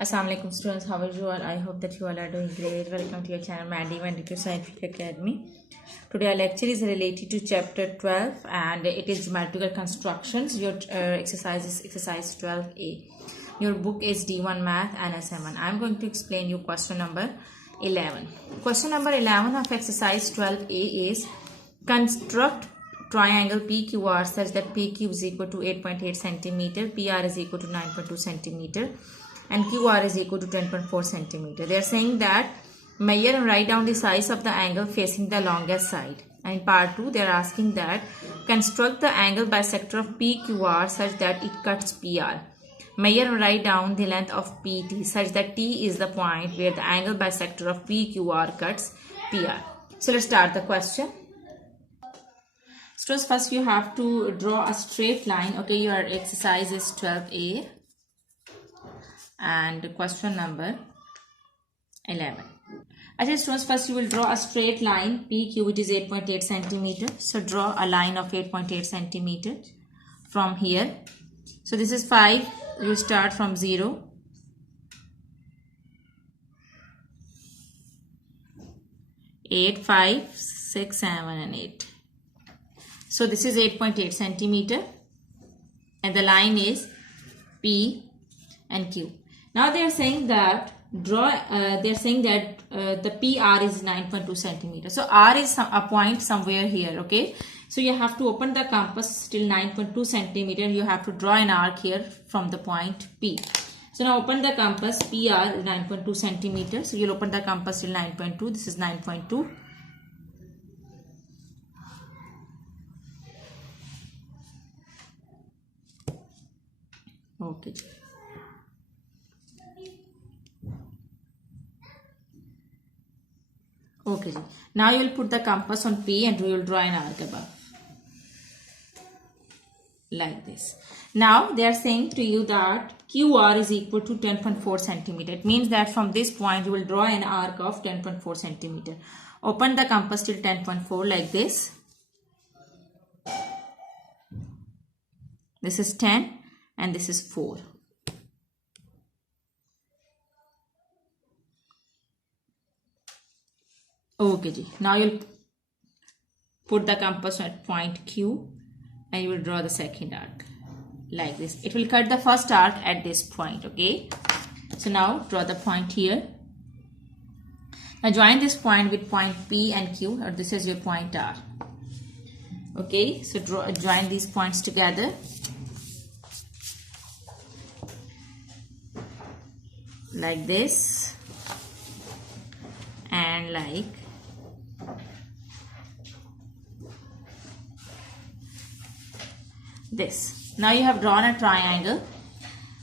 Assalamualaikum students, how are you all? I hope that you all are doing great. Welcome to your channel Mandy Mandatory Scientific Academy. Today our lecture is related to chapter 12 and it is geometrical constructions. Your exercise is exercise 12A. Your book is D1 Math and SM1. I am going to explain you question number 11. Question number 11 of exercise 12A is construct triangle PQR such that PQ is equal to 8.8 centimeter, PR is equal to 9.2 centimeter and QR is equal to 10.4 centimeter. They are saying that measure and write down the size of the angle facing the longest side. And in part 2 they are asking that construct the angle bisector of PQR such that it cuts PR. Measure and write down the length of PT such that T is the point where the angle bisector of PQR cuts PR. So let's start the question. Students, first you have to draw a straight line. Okay, your exercise is 12A and question number 11. Okay, students, first you will draw a straight line PQ which is 8.8 centimeter. So draw a line of 8.8 centimeter from here. So this is 5. You start from 0. 8, 5, 6, 7 and 8. So this is 8.8 centimeter and the line is P and Q. Now they are saying that the PR is 9.2 centimeter. So R is a point somewhere here. Okay, so you have to open the compass till 9.2 centimeter. You have to draw an arc here from the point P. So now open the compass. PR is 9.2 centimeter. So you'll open the compass till 9.2. This is 9.2. Okay. Okay. Now you will put the compass on P and you will draw an arc above. Like this. Now they are saying to you that QR is equal to 10.4 centimeter. It means that from this point you will draw an arc of 10.4 centimeter. Open the compass till 10.4 like this. This is 10 and this is 4. Okay, now you'll put the compass at point Q and you will draw the second arc like this. It will cut the first arc at this point. Okay, so now draw the point here. Now join this point with point P and Q, or this is your point R. Okay, so join these points together like this and like this. Now you have drawn a triangle.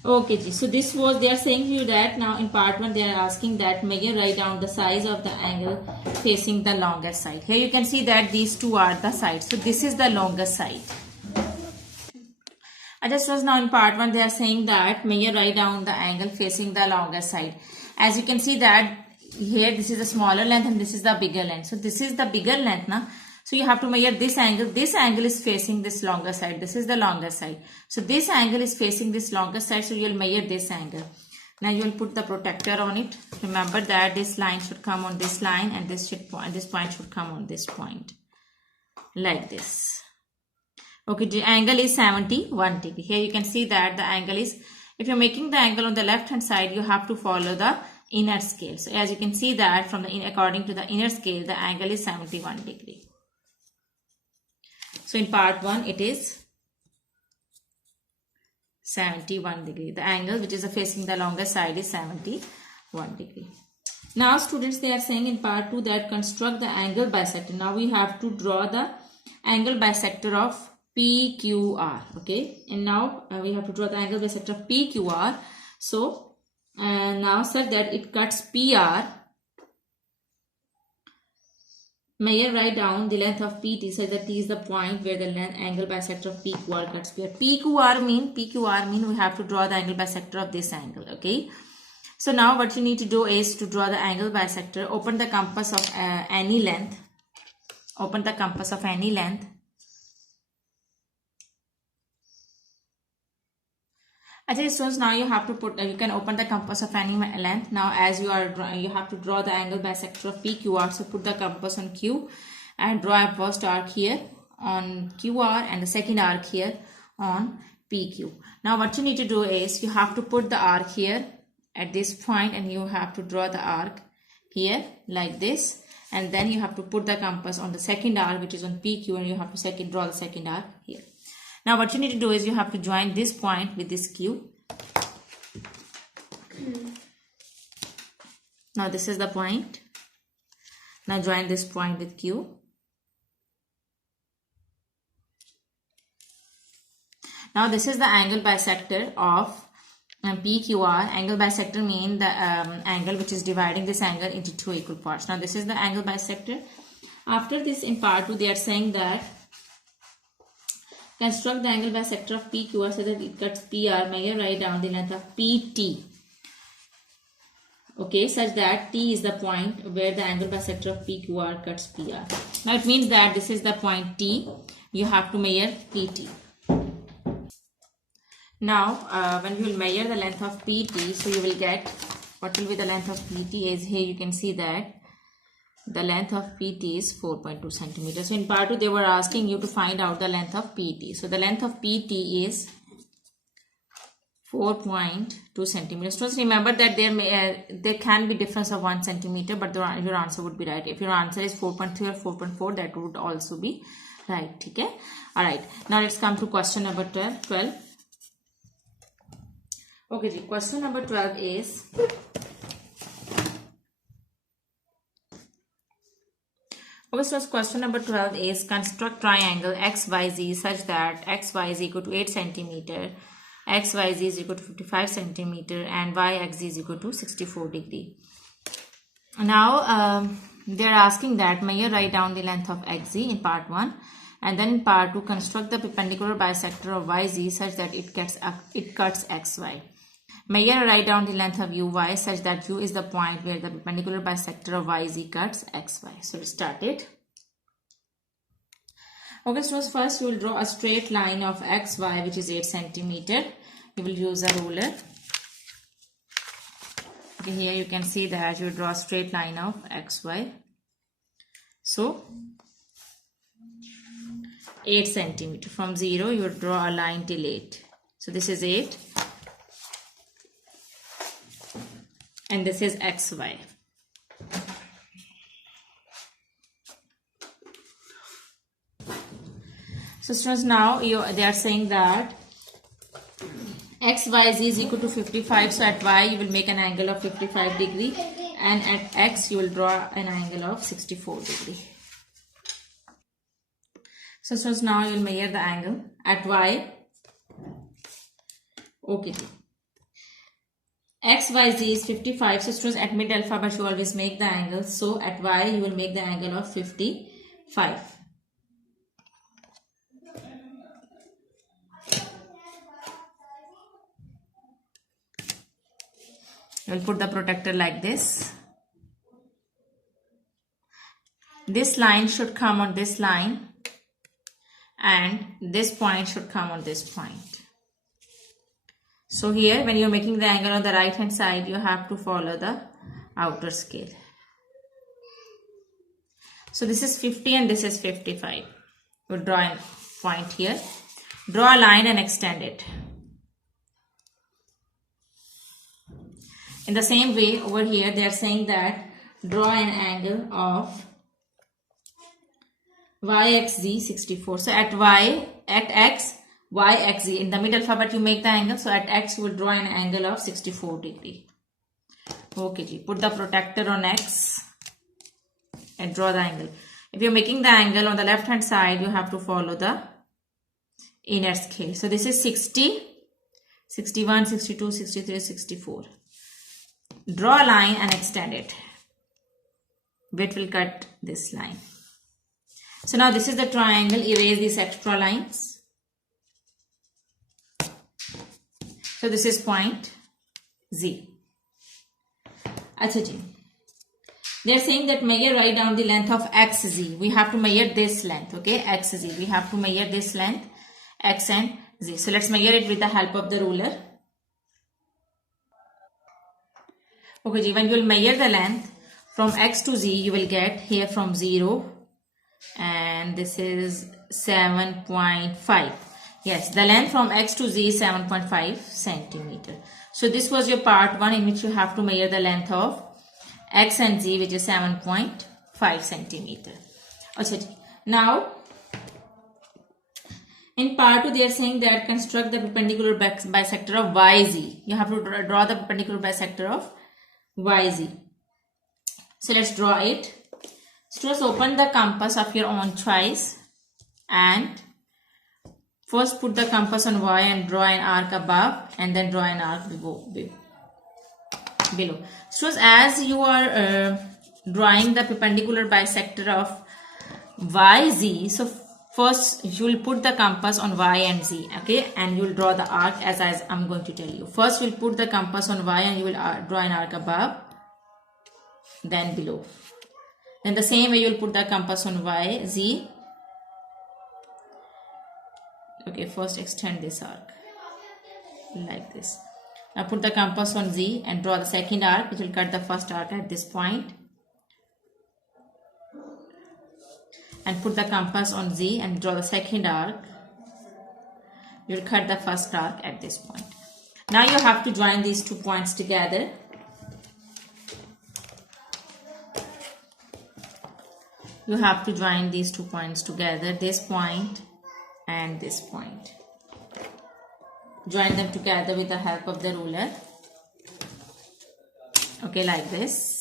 Okay, so this was, they are saying to you that now in part 1 they are asking that measure, write down the size of the angle facing the longest side. Here you can see that these two are the sides. So this is the longest side. I just was now in part 1 they are saying that measure, write down the angle facing the longest side. As you can see that here this is the smaller length and this is the bigger length. So this is the bigger length now. So you have to measure this angle. This angle is facing this longer side. This is the longer side. So this angle is facing this longer side. So you will measure this angle. Now you will put the protector on it. Remember that this line should come on this line and this point should come on this point. Like this. Okay, the angle is 71 degree. Here you can see that the angle is, if you're making the angle on the left hand side, you have to follow the inner scale. So as you can see that from the according to the inner scale, the angle is 71 degree. So in part 1 it is 71 degree. The angle which is facing the longest side is 71 degree. Now students, they are saying in part 2 that construct the angle bisector. Now we have to draw the angle bisector of PQR. Okay, and now we have to draw the angle bisector of PQR. So now such that it cuts PR. Measure, write down the length of PT such that T is the point where the angle bisector of PQR cuts PR. PQR mean we have to draw the angle bisector of this angle. Okay, so now what you need to do is to draw the angle bisector. Open the compass of any length. Open the compass of any length Okay, so now you have to put, you can open the compass of any length. Now as you are, you have to draw the angle bisector of PQR. So put the compass on Q and draw a first arc here on QR and the second arc here on PQ. Now what you need to do is you have to put the arc here at this point and you have to draw the arc here like this, and then you have to put the compass on the second arc which is on PQ, and you have to draw the second arc here. Now what you need to do is you have to join this point with this Q. Now this is the point. Now join this point with Q. Now this is the angle bisector of PQR. Angle bisector means the angle which is dividing this angle into two equal parts. Now this is the angle bisector. After this, in part 2 they are saying that construct the angle bisector of PQR so that it cuts PR. Measure right down the length of PT. Okay, such that T is the point where the angle bisector of PQR cuts PR. Now it means that this is the point T. You have to measure PT. Now when we will measure the length of PT, so you will get what will be the length of PT is here. You can see that the length of PT is 4.2 centimeters. So in part 2 they were asking you to find out the length of PT. So the length of PT is 4.2 centimeters. Just remember that there can be difference of 1 centimeter, but your answer would be right. If your answer is 4.3 or 4.4, that would also be right. Okay. All right. Now let's come to question number 12. Okay, question number 12 is question number 12 is construct triangle XYZ such that XY is equal to 8 centimeter, XYZ is equal to 55 centimeter, and YXZ is equal to 64 degree. Now they are asking that measure write down the length of XZ in part 1, and then in part 2 construct the perpendicular bisector of YZ such that it cuts XY. Measure write down the length of UY such that U is the point where the perpendicular bisector of YZ cuts XY. So let's start it. Okay, so first you will draw a straight line of XY which is 8 centimeter. You will use a ruler. Okay, here you can see that you draw a straight line of XY. So 8 centimeter. From 0 you will draw a line till 8. So this is 8. And this is XY. So students, now they are saying that XYZ is equal to 55. So at Y you will make an angle of 55 degree, and at X you will draw an angle of 64 degree. So students, now you will measure the angle at Y. Okay. XYZ is 55. So students, at mid alphabet you always make the angle. So at Y you will make the angle of 55. You will put the protector like this. This line should come on this line, and this point should come on this point. So here when you are making the angle on the right hand side, you have to follow the outer scale. So this is 50 and this is 55. We'll draw a point here. Draw a line and extend it. In the same way over here they are saying that draw an angle of YXZ 64. So at Y, at X, YXZ, in the mid alphabet you make the angle. So at X you will draw an angle of 64 degree. Okay, put the protector on X and draw the angle. If you're making the angle on the left hand side, you have to follow the inner scale. So this is 60, 61, 62, 63, 64. Draw a line and extend it. Which will cut this line. So now this is the triangle. Erase these extra lines. So this is point Z. Achha. They are saying that measure write down the length of XZ. We have to measure this length. Okay, XZ. We have to measure this length, X and Z. So let's measure it with the help of the ruler. Okay, ji, when you will measure the length from x to z, you will get here from 0 and this is 7.5. Yes, the length from x to z is 7.5 centimeter. So this was your part 1 in which you have to measure the length of x and z, which is 7.5 centimeter. Now in part 2 they are saying that construct the perpendicular bisector of YZ. You have to draw the perpendicular bisector of YZ. So let's draw it. Students, open the compass of your own choice and first put the compass on Y and draw an arc above and then draw an arc below. Students, as you are drawing the perpendicular bisector of YZ, so first you will put the compass on Y and Z, okay, and you will draw the arc as I'm going to tell you. First you will put the compass on Y and you will draw an arc above, then below. Then the same way you will put the compass on Y, Z. Okay, first extend this arc like this. Now put the compass on Z and draw the second arc, which will cut the first arc at this point. And put the compass on Z and draw the second arc. You will cut the first arc at this point. Now you have to join these 2 points together. You have to join these 2 points together, this point and this point. Join them together with the help of the ruler. Okay, like this.